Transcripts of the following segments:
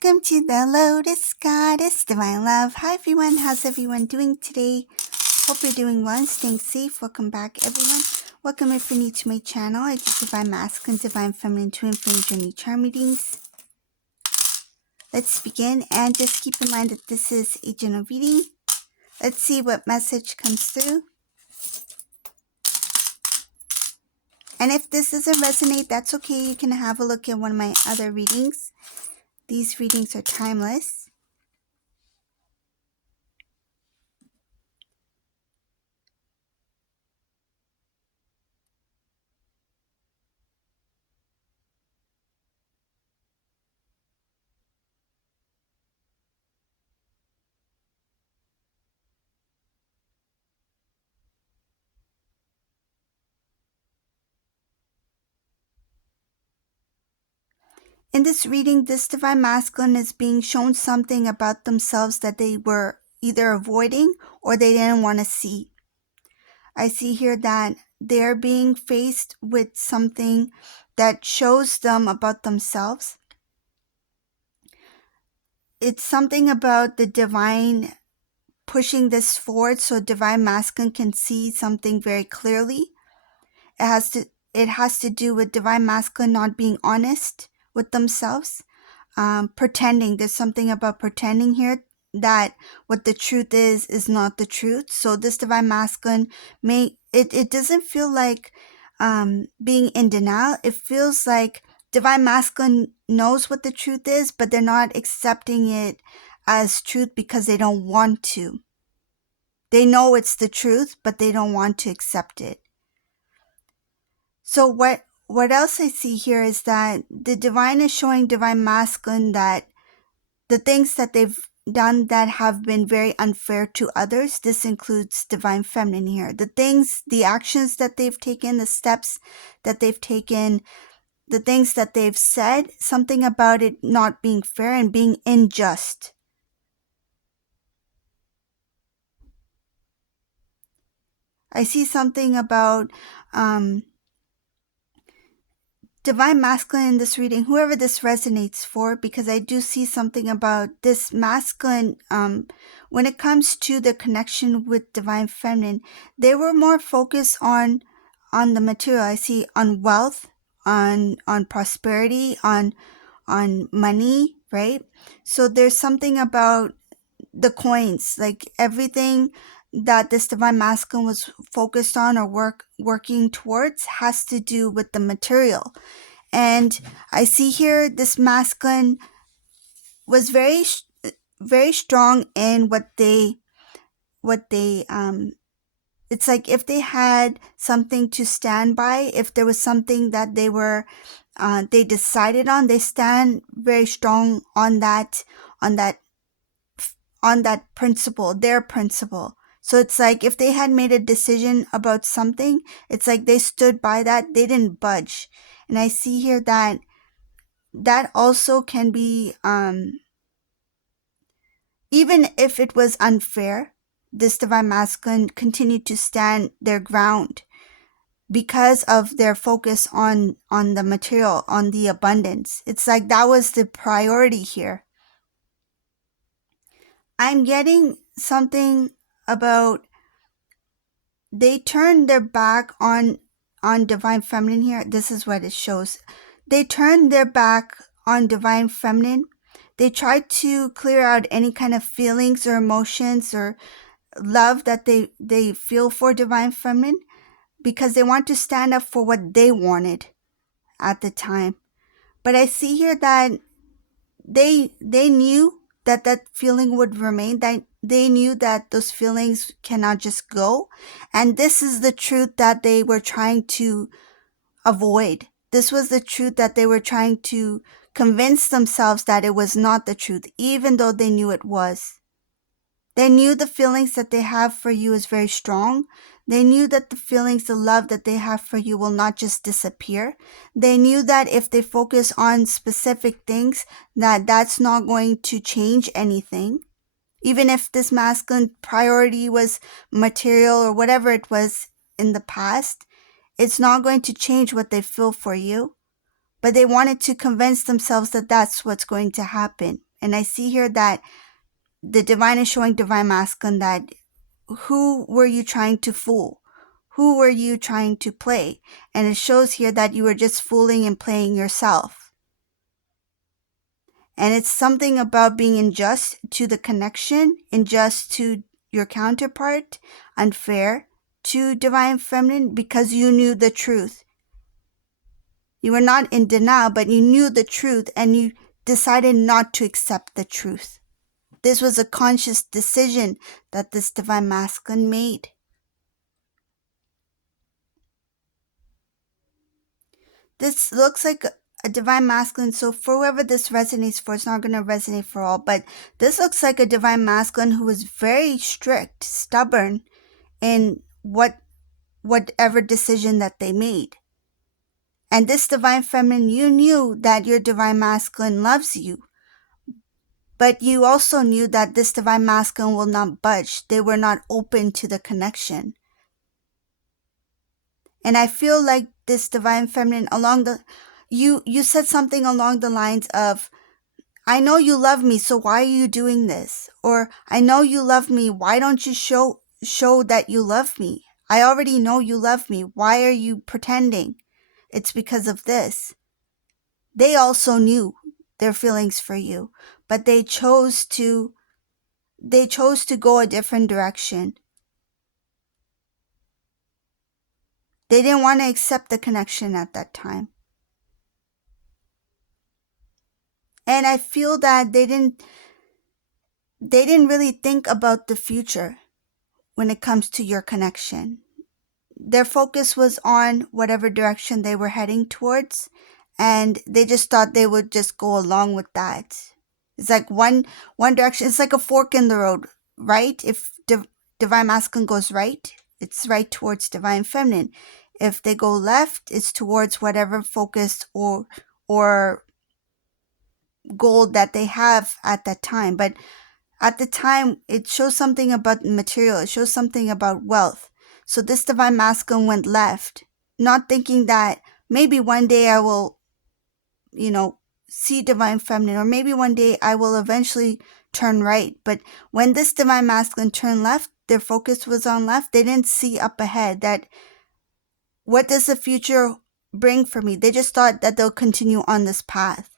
Welcome to the Lotus Goddess Divine Love. Hi everyone, how's everyone doing today? Hope you're doing well and staying safe. Welcome back everyone. Welcome if you're new to my channel. I do Divine Masculine, Divine Feminine, Twin Flame Journey Charm readings. Let's begin and just keep in mind that this is a general reading. Let's see what message comes through. And if this doesn't resonate, that's okay. You can have a look at one of my other readings. These readings are timeless. In this reading, this Divine Masculine is being shown something about themselves that they were either avoiding or they didn't want to see. I see here that they're being faced with something that shows them about themselves. It's something about the Divine pushing this forward so Divine Masculine can see something very clearly. It has to do with Divine Masculine not being honest with themselves, pretending. There's something about pretending here that what the truth is not the truth. So this Divine Masculine it doesn't feel like being in denial. It feels like Divine Masculine knows what the truth is, but they're not accepting it as truth because they don't want to. They know it's the truth, but they don't want to accept it. So what else I see here is that the Divine is showing Divine Masculine that the things that they've done that have been very unfair to others, this includes Divine Feminine here. The actions that they've taken, the steps that they've taken, the things that they've said, something about it not being fair and being unjust. I see something about Divine Masculine in this reading, whoever this resonates for, because I do see something about this masculine, when it comes to the connection with Divine Feminine, they were more focused on the material. I see on wealth, on prosperity, on money, right? So there's something about the coins, like everything that this Divine Masculine was focused on or working towards has to do with the material. And I see here this masculine was very strong in what they it's like if they had something to stand by, if there was something that they decided on, they stand very strong on that principle, their principle. So it's like if they had made a decision about something, it's like they stood by that, they didn't budge. And I see here that also can be, even if it was unfair, this Divine Masculine continued to stand their ground because of their focus on the material, on the abundance. It's like that was the priority here. I'm getting something about they turned their back on Divine Feminine here. This is what it shows. They turned their back on Divine Feminine. They tried to clear out any kind of feelings or emotions or love that they feel for Divine Feminine because they want to stand up for what they wanted at the time. But I see here that they knew that feeling would remain, that they knew that those feelings cannot just go. And this is the truth that they were trying to avoid. This was the truth that they were trying to convince themselves that it was not the truth, even though they knew it was. They knew the feelings that they have for you is very strong. They knew that the feelings, the love that they have for you will not just disappear. They knew that if they focus on specific things, that's not going to change anything. Even if this masculine priority was material or whatever it was in the past, it's not going to change what they feel for you. But they wanted to convince themselves that that's what's going to happen. And I see here that the divine is showing divine masculine that who were you trying to fool? Who were you trying to play? And it shows here that you were just fooling and playing yourself. And it's something about being unjust to the connection, unjust to your counterpart, unfair to divine feminine because you knew the truth. You were not in denial, but you knew the truth and you decided not to accept the truth. This was a conscious decision that this divine masculine made. This looks like a divine masculine, so for whoever this resonates for, it's not going to resonate for all, but this looks like a divine masculine who was very strict, stubborn in whatever decision that they made. And this divine feminine, you knew that your divine masculine loves you, but you also knew that this divine masculine will not budge. They were not open to the connection. And I feel like this divine feminine you said something along the lines of, I know you love me, so why are you doing this? Or I know you love me, why don't you show that you love me? I already know you love me. Why are you pretending? It's because of this. They also knew their feelings for you, but they chose to go a different direction. They didn't want to accept the connection at that time. And I feel that they didn't really think about the future when it comes to your connection. Their focus was on whatever direction they were heading towards, and they just thought they would just go along with that. It's like one direction. It's like a fork in the road, right? If divine masculine goes right, it's right towards divine feminine. If they go left, it's towards whatever focus or goal that they have at that time. But at the time, it shows something about material. It shows something about wealth. So this divine masculine went left, not thinking that maybe one day I will, see divine feminine, or maybe one day I will eventually turn right. But when this divine masculine turned left, their focus was on left. They didn't see up ahead that what does the future bring for me? They just thought that they'll continue on this path.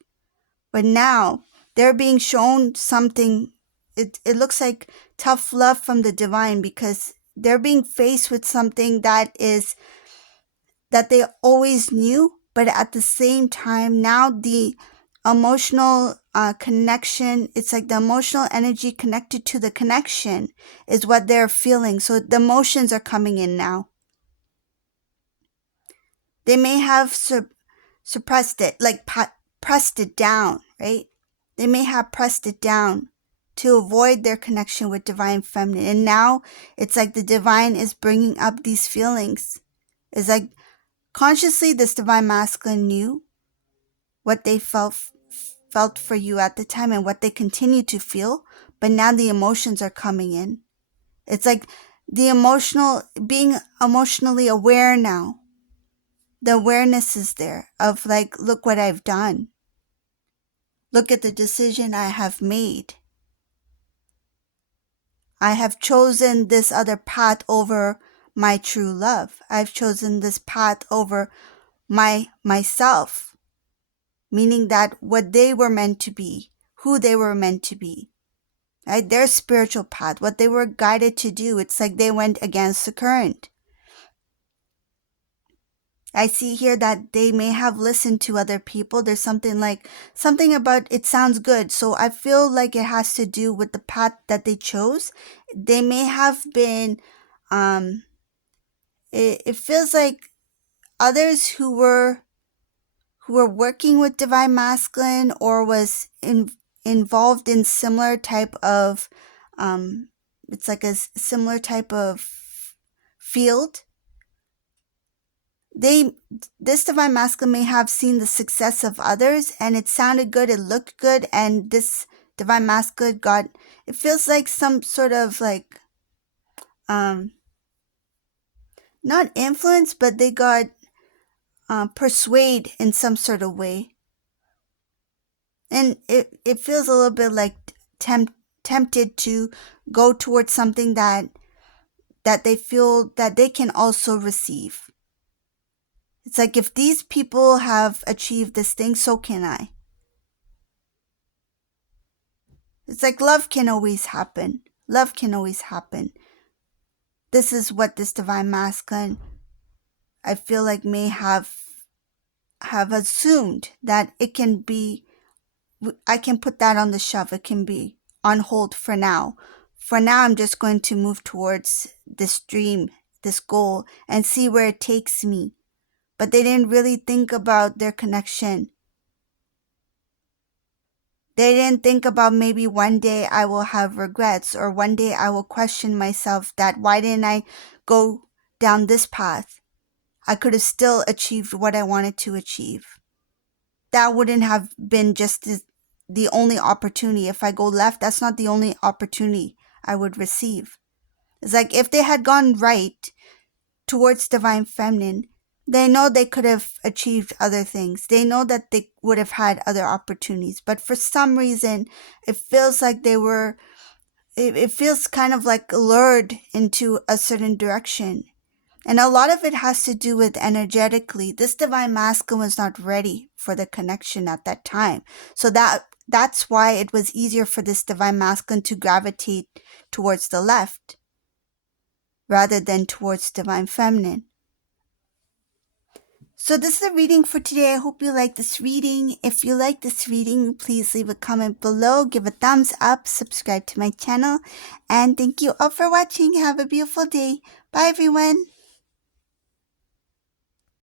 But now they're being shown something. It looks like tough love from the divine, because they're being faced with something that they always knew, but at the same time, now the emotional connection, it's like the emotional energy connected to the connection is what they're feeling. So the emotions are coming in now. They may have suppressed it, like pressed it down, right? They may have pressed it down to avoid their connection with divine feminine. And now it's like the divine is bringing up these feelings. It's like consciously this divine masculine knew what they felt for you at the time and what they continue to feel, but now the emotions are coming in. It's like being emotionally aware now. The awareness is there of like, look what I've done. Look at the decision I have made. I have chosen this other path over my true love. I've chosen this path over myself, meaning that what they were meant to be, who they were meant to be, right? Their spiritual path, what they were guided to do. It's like they went against the current. I see here that they may have listened to other people. There's something about it sounds good. So I feel like it has to do with the path that they chose. They may have been, it feels like others who were working with divine masculine or was involved in similar type of, it's like a similar type of field. This divine masculine may have seen the success of others and it sounded good, it looked good, and this divine masculine it feels like some sort of like, not influence, but they got persuade in some sort of way. And it feels a little bit like tempted to go towards something that they feel that they can also receive. It's like, if these people have achieved this thing, so can I. It's like love can always happen. Love can always happen. This is what this divine masculine, I feel like, may have assumed, that it can be, I can put that on the shelf. It can be on hold for now. For now, I'm just going to move towards this dream, this goal, and see where it takes me. But they didn't really think about their connection. They didn't think about, maybe one day I will have regrets, or one day I will question myself, that why didn't I go down this path? I could have still achieved what I wanted to achieve. That wouldn't have been just the only opportunity. If I go left, that's not the only opportunity I would receive. It's like, if they had gone right towards divine feminine, they know they could have achieved other things. They know that they would have had other opportunities. But for some reason, it feels like it feels kind of like lured into a certain direction. And a lot of it has to do with energetically. This divine masculine was not ready for the connection at that time. So that's why it was easier for this divine masculine to gravitate towards the left rather than towards divine feminine. So this is a reading for today. I hope you like this reading. If you like this reading, please leave a comment below, give a thumbs up, subscribe to my channel, and thank you all for watching. Have a beautiful day. Bye everyone.